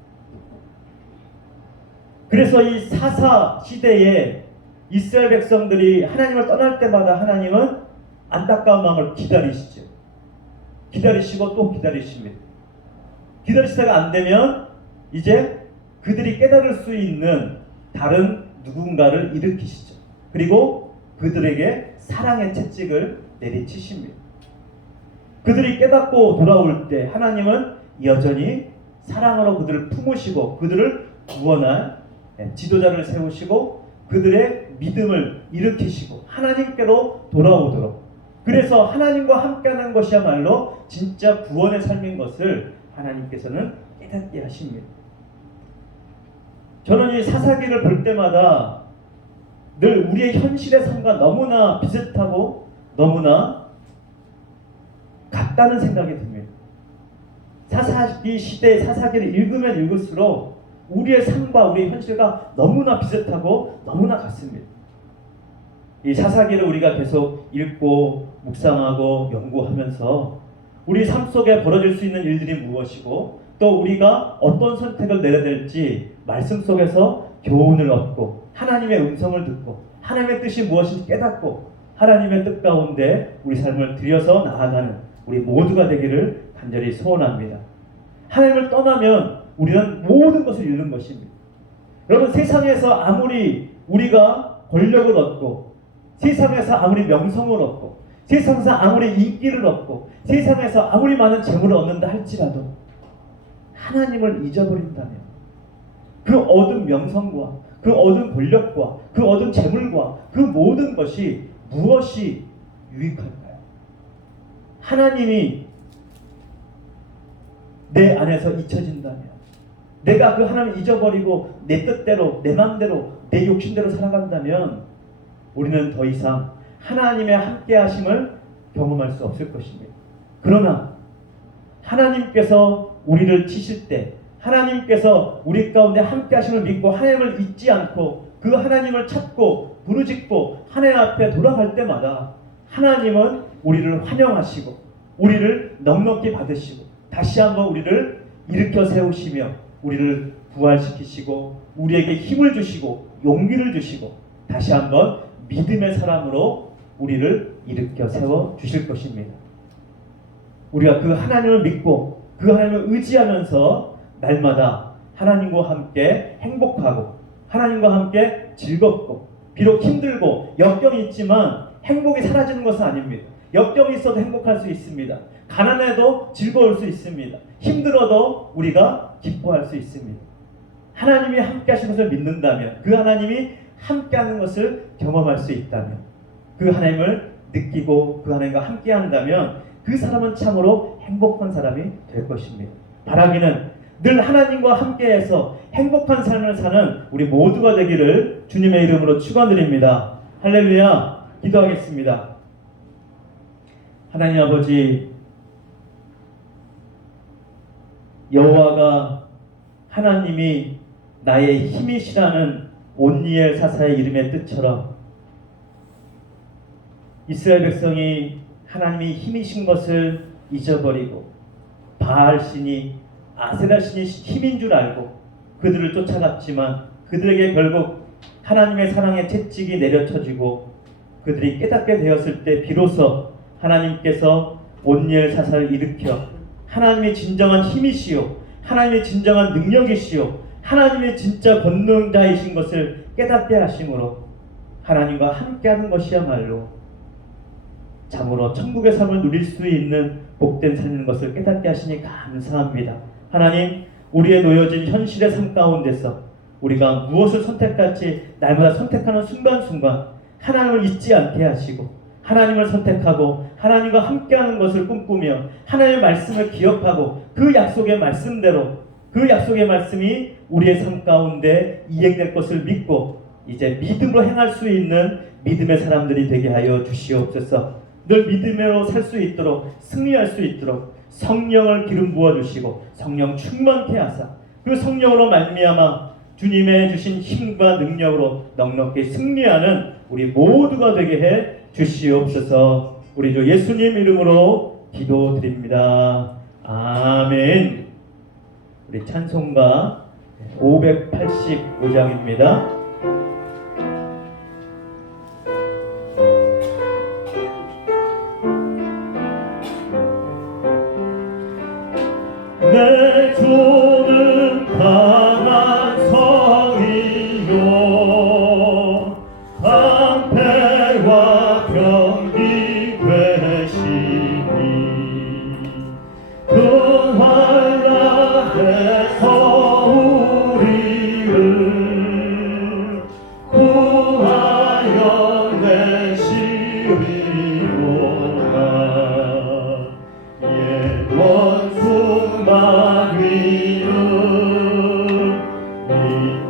그래서 이 사사 시대에 이스라엘 백성들이 하나님을 떠날 때마다 하나님은 안타까운 마음을 기다리시죠. 기다리시고 또 기다리십니다. 기다리시다가 안 되면 이제 그들이 깨달을 수 있는 다른 누군가를 일으키시죠. 그리고 그들에게 사랑의 채찍을 내리치십니다. 그들이 깨닫고 돌아올 때 하나님은 여전히 사랑으로 그들을 품으시고 그들을 구원할 지도자를 세우시고 그들의 믿음을 일으키시고 하나님께로 돌아오도록, 그래서 하나님과 함께하는 것이야말로 진짜 구원의 삶인 것을 하나님께서는 깨닫게 하십니다. 저는 이 사사기를 볼 때마다 늘 우리의 현실의 삶과 너무나 비슷하고 너무나 같다는 생각이 듭니다. 사사기 시대의 사사기를 읽으면 읽을수록 우리의 삶과 우리의 현실과 너무나 비슷하고 너무나 같습니다. 이 사사기를 우리가 계속 읽고 묵상하고 연구하면서 우리 삶 속에 벌어질 수 있는 일들이 무엇이고 또 우리가 어떤 선택을 내려야 될지 말씀 속에서 교훈을 얻고 하나님의 음성을 듣고 하나님의 뜻이 무엇인지 깨닫고 하나님의 뜻 가운데 우리 삶을 들여서 나아가는 우리 모두가 되기를 간절히 소원합니다. 하나님을 떠나면 우리는 모든 것을 잃는 것입니다. 여러분, 세상에서 아무리 우리가 권력을 얻고 세상에서 아무리 명성을 얻고 세상에서 아무리 인기를 얻고 세상에서 아무리 많은 재물을 얻는다 할지라도 하나님을 잊어버린다면 그 얻은 명성과 그 얻은 권력과 그 얻은 재물과 그 모든 것이 무엇이 유익할까요? 하나님이 내 안에서 잊혀진다면, 내가 그 하나님을 잊어버리고 내 뜻대로 내 마음대로 내 욕심대로 살아간다면 우리는 더 이상 하나님의 함께 하심을 경험할 수 없을 것입니다. 그러나 하나님께서 우리를 치실 때 하나님께서 우리 가운데 함께 하심을 믿고 하나님을 잊지 않고 그 하나님을 찾고 부르짖고 하나님 앞에 돌아갈 때마다 하나님은 우리를 환영하시고 우리를 넉넉히 받으시고 다시 한번 우리를 일으켜 세우시며 우리를 부활시키시고 우리에게 힘을 주시고 용기를 주시고 다시 한번 믿음의 사람으로 우리를 일으켜 세워 주실 것입니다. 우리가 그 하나님을 믿고 그 하나님을 의지하면서 날마다 하나님과 함께 행복하고 하나님과 함께 즐겁고 비록 힘들고 역경이 있지만 행복이 사라지는 것은 아닙니다. 역경이 있어도 행복할 수 있습니다. 가난해도 즐거울 수 있습니다. 힘들어도 우리가 기뻐할 수 있습니다. 하나님이 함께 하시는 것을 믿는다면, 그 하나님이 함께 하는 것을 경험할 수 있다면, 그 하나님을 느끼고 그 하나님과 함께 한다면 그 사람은 참으로 행복한 사람이 될 것입니다. 바라기는 늘 하나님과 함께해서 행복한 삶을 사는 우리 모두가 되기를 주님의 이름으로 축원드립니다. 할렐루야. 기도하겠습니다. 하나님 아버지, 여호와가 하나님이 나의 힘이시라는 온니엘 사사의 이름의 뜻처럼 이스라엘 백성이 하나님이 힘이신 것을 잊어버리고 바알 신이 아세라 신이 힘인 줄 알고 그들을 쫓아갔지만 그들에게 결국 하나님의 사랑의 채찍이 내려쳐지고 그들이 깨닫게 되었을 때 비로소 하나님께서 온니엘 사사를 일으켜 하나님의 진정한 힘이시요 하나님의 진정한 능력이시요 하나님의 진짜 권능자이신 것을 깨닫게 하심으로 하나님과 함께하는 것이야말로 참으로 천국의 삶을 누릴 수 있는 복된 삶인 것을 깨닫게 하시니 감사합니다. 하나님, 우리의 놓여진 현실의 삶 가운데서 우리가 무엇을 선택할지 날마다 선택하는 순간순간 하나님을 잊지 않게 하시고 하나님을 선택하고 하나님과 함께하는 것을 꿈꾸며 하나님의 말씀을 기억하고 그 약속의 말씀대로 그 약속의 말씀이 우리의 삶 가운데 이행될 것을 믿고 이제 믿음으로 행할 수 있는 믿음의 사람들이 되게 하여 주시옵소서. 늘 믿음으로 살 수 있도록 승리할 수 있도록 성령을 기름 부어주시고 성령 충만케 하사 그 성령으로 말미암아 주님의 주신 힘과 능력으로 넉넉히 승리하는 우리 모두가 되게 해 주시옵소서. 우리 주 예수님 이름으로 기도드립니다. 아멘. 우리 찬송가 585장입니다. 내 주는 강한 성이요 방패와 병기 되시니 그 환란에서 우리를 구하여 내시리로다. 원수만 위는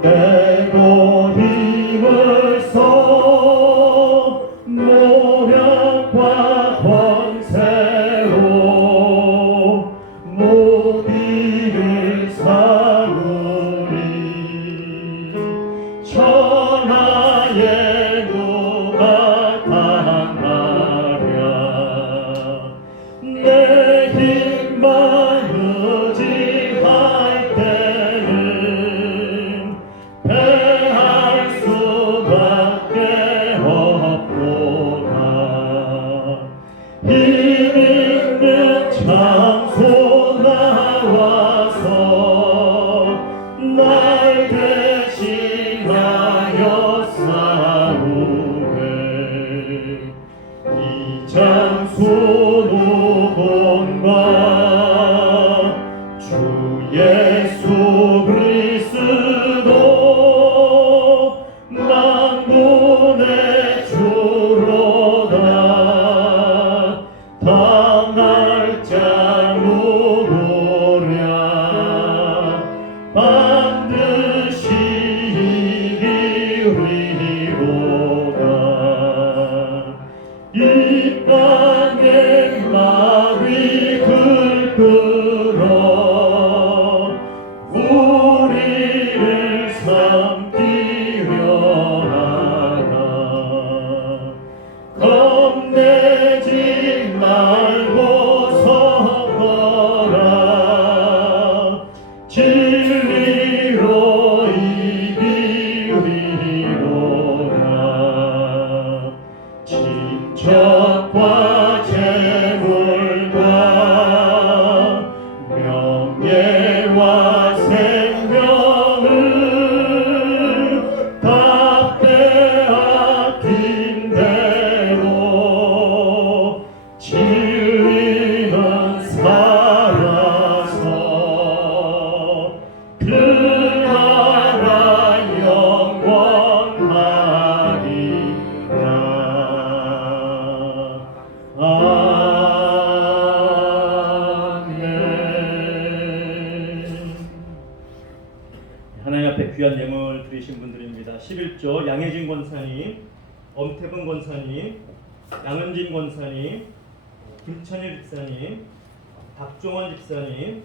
이때도 힘을 써 모략과 권세로 무기를 삼으리. 천하의 누가 당하랴 내 힘만 의지할 때는 패할 수밖에 없도다. 힘 있는 장소 나와서 날 대신하여 싸우네. 이 장소 누군가 주 예수 그리스도 만군의 주로다. 당할 자 누구랴 반드시 이기리로다. 이 땅에 마귀 들끓어 우리를 삼키려 하나. 겁내지 말고 서거라. 진리로 이기리로다. 친척과 재물과 명예와 생명을 다 빼앗긴 대로 진리는 살아서 그 나라 영원하리라. 아멘. 하나님 앞에 귀한 예물 드리신 분들입니다. 11조 양혜진 권사님, 엄태근 권사님, 양은진 권사님, 김천일 집사님, 박종원 집사님,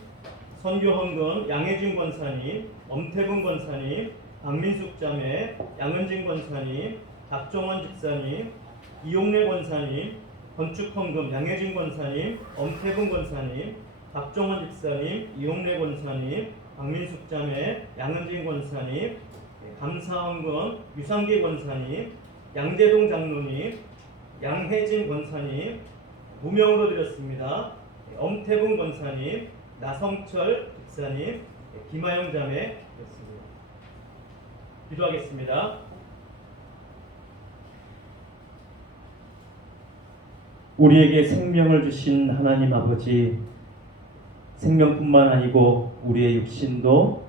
선교헌금 양혜진 권사님, 엄태근 권사님, 박민숙 자매, 양은진 권사님, 박종원 집사님, 이용래 권사님, 건축헌금 양혜진 권사님, 엄태근 권사님, 박종원 집사님, 이용래 권사님, 박민숙 자매, 양은진 권사님, 감사원건 유상기 권사님, 양재동 장로님, 양혜진 권사님, 무명으로 드렸습니다. 엄태분 권사님, 나성철 집사님, 김하영 자매 드렸습니다. 기도하겠습니다. 우리에게 생명을 주신 하나님 아버지, 생명뿐만 아니고 우리의 육신도,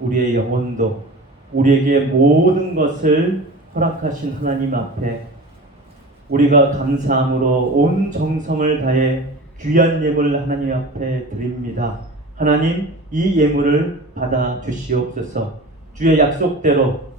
우리의 영혼도, 우리에게 모든 것을 허락하신 하나님 앞에 우리가 감사함으로 온 정성을 다해 귀한 예물을 하나님 앞에 드립니다. 하나님, 이 예물을 받아 주시옵소서. 주의 약속대로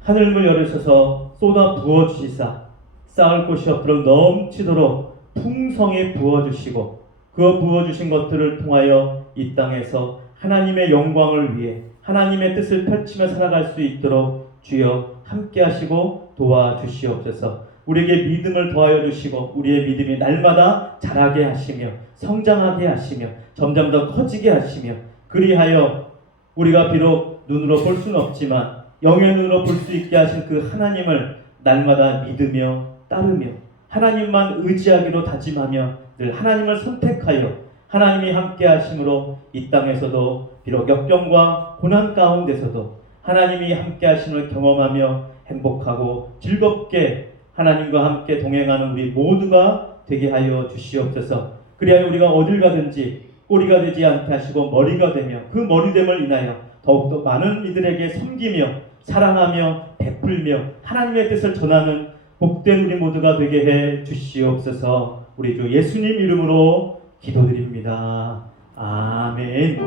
하늘문 열으셔서 쏟아 부어 주시사 쌓을 곳이 없도록 넘치도록 풍성히 부어주시고 그 부어주신 것들을 통하여 이 땅에서 하나님의 영광을 위해 하나님의 뜻을 펼치며 살아갈 수 있도록 주여 함께 하시고 도와주시옵소서. 우리에게 믿음을 더하여 주시고 우리의 믿음이 날마다 자라게 하시며 성장하게 하시며 점점 더 커지게 하시며 그리하여 우리가 비록 눈으로 볼 수는 없지만 영의 눈으로 볼 수 있게 하신 그 하나님을 날마다 믿으며 따르며 하나님만 의지하기로 다짐하며 늘 하나님을 선택하여 하나님이 함께 하심으로 이 땅에서도 비록 역경과 고난 가운데서도 하나님이 함께 하심을 경험하며 행복하고 즐겁게 하나님과 함께 동행하는 우리 모두가 되게 하여 주시옵소서. 그리하여 우리가 어딜 가든지 꼬리가 되지 않게 하시고 머리가 되며 그 머리됨을 인하여 더욱더 많은 이들에게 섬기며 사랑하며 베풀며 하나님의 뜻을 전하는 복된 우리 모두가 되게 해 주시옵소서. 우리 주 예수님 이름으로 기도드립니다. 아멘.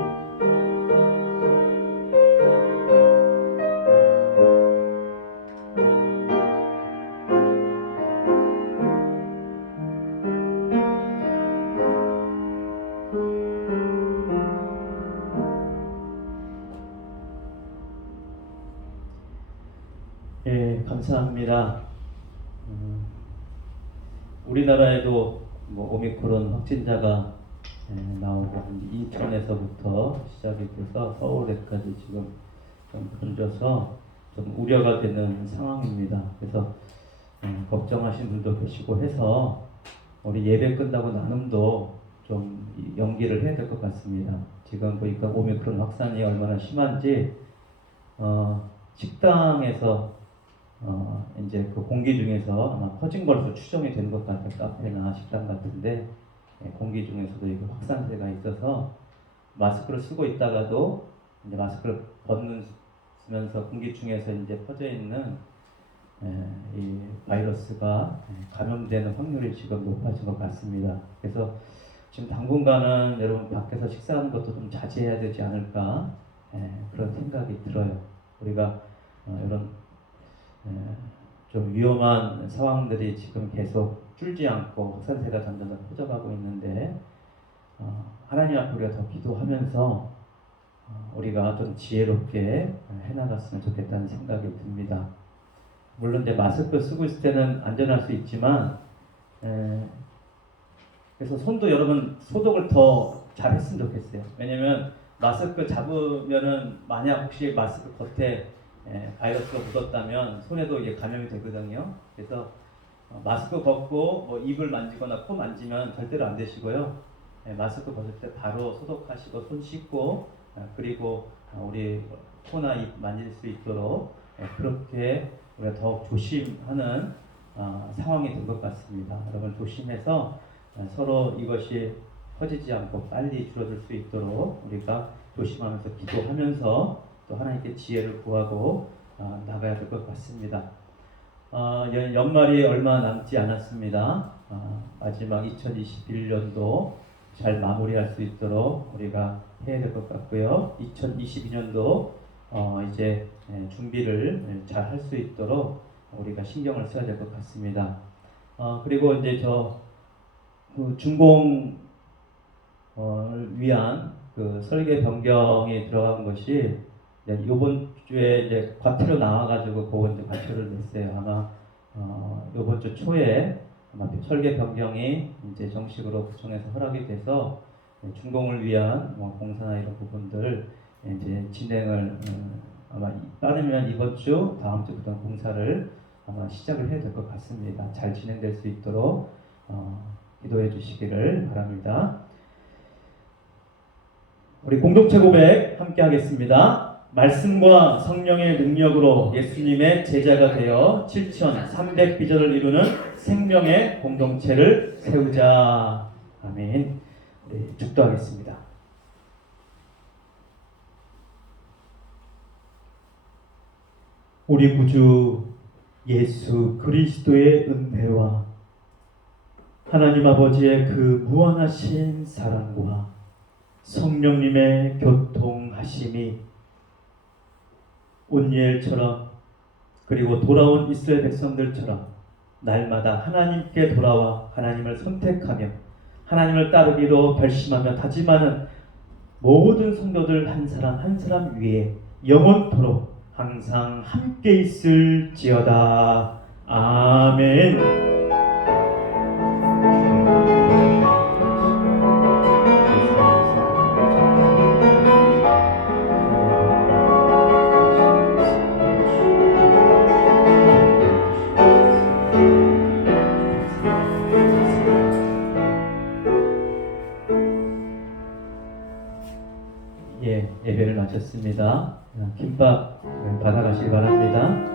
예, 감사합니다. 우리나라에도 오미크론 확진자가 나오고 인천에서부터 시작이 돼서 서울에까지 지금 좀 번져서 좀 우려가 되는 상황입니다. 그래서 걱정하시는 분도 계시고 해서 우리 예배 끝나고 나눔도 좀 연기를 해야 될 것 같습니다. 지금 보니까 오미크론 확산이 얼마나 심한지 식당에서 이제 그 공기 중에서 아마 퍼진 것으로 추정이 되는 것 같아요. 카페나 식당 같은데 공기 중에서도 이거 확산세가 있어서 마스크를 쓰고 있다가도 이제 마스크를 벗으면서 공기 중에서 이제 퍼져 있는 이 바이러스가 감염되는 확률이 지금 높아진 것 같습니다. 그래서 지금 당분간은 여러분 밖에서 식사하는 것도 좀 자제해야 되지 않을까 그런 생각이 들어요. 우리가 이런 좀 위험한 상황들이 지금 계속 줄지 않고 확산세가 점점 더 퍼져가고 있는데 하나님 앞에 우리가 더 기도하면서 우리가 좀 지혜롭게 해나갔으면 좋겠다는 생각이 듭니다. 물론 이제 마스크 쓰고 있을 때는 안전할 수 있지만 그래서 손도 여러분 소독을 더 잘했으면 좋겠어요. 왜냐면 마스크 잡으면은 만약 혹시 마스크 겉에 바이러스가 묻었다면 손에도 이게 감염이 되거든요. 그래서 마스크 벗고 뭐 입을 만지거나 코 만지면 절대로 안 되시고요. 마스크 벗을 때 바로 소독하시고 손 씻고 그리고 우리 코나 입 만질 수 있도록 그렇게 우리가 더욱 조심하는 상황이 된 것 같습니다. 여러분 조심해서 서로 이것이 퍼지지 않고 빨리 줄어들 수 있도록 우리가 조심하면서 기도하면서 또 하나님께 지혜를 구하고 나가야 될 것 같습니다. 연말이 얼마 남지 않았습니다. 마지막 2021년도 잘 마무리할 수 있도록 우리가 해야 될 것 같고요. 2022년도 이제 준비를 잘 할 수 있도록 우리가 신경을 써야 될 것 같습니다. 그리고 이제 그 준공을 위한 그 설계 변경이 들어간 것이 이번 주에 이제 과태료 나와가지고 그거 이제 과태료를 냈어요. 아마 이번 주 초에 아마 설계 변경이 이제 정식으로 구청에서 허락이 돼서 준공을 위한 공사나 이런 부분들 이제 진행을 아마 빠르면 이번 주, 다음 주부터 공사를 아마 시작을 해야 될 것 같습니다. 잘 진행될 수 있도록 기도해 주시기를 바랍니다. 우리 공동체 고백 함께 하겠습니다. 말씀과 성령의 능력으로 예수님의 제자가 되어 7,300비전을 이루는 생명의 공동체를 세우자. 아멘. 네, 축도하겠습니다. 우리 구주 예수 그리스도의 은혜와 하나님 아버지의 그 무한하신 사랑과 성령님의 교통하심이 온니엘처럼 그리고 돌아온 이스라엘 백성들처럼 날마다 하나님께 돌아와 하나님을 선택하며 하나님을 따르기로 결심하며 다짐하는 모든 성도들 한 사람 한 사람 위에 영원토록 항상 함께 있을지어다. 아멘. 예, 예배를 마쳤습니다. 김밥 받아가시기 바랍니다.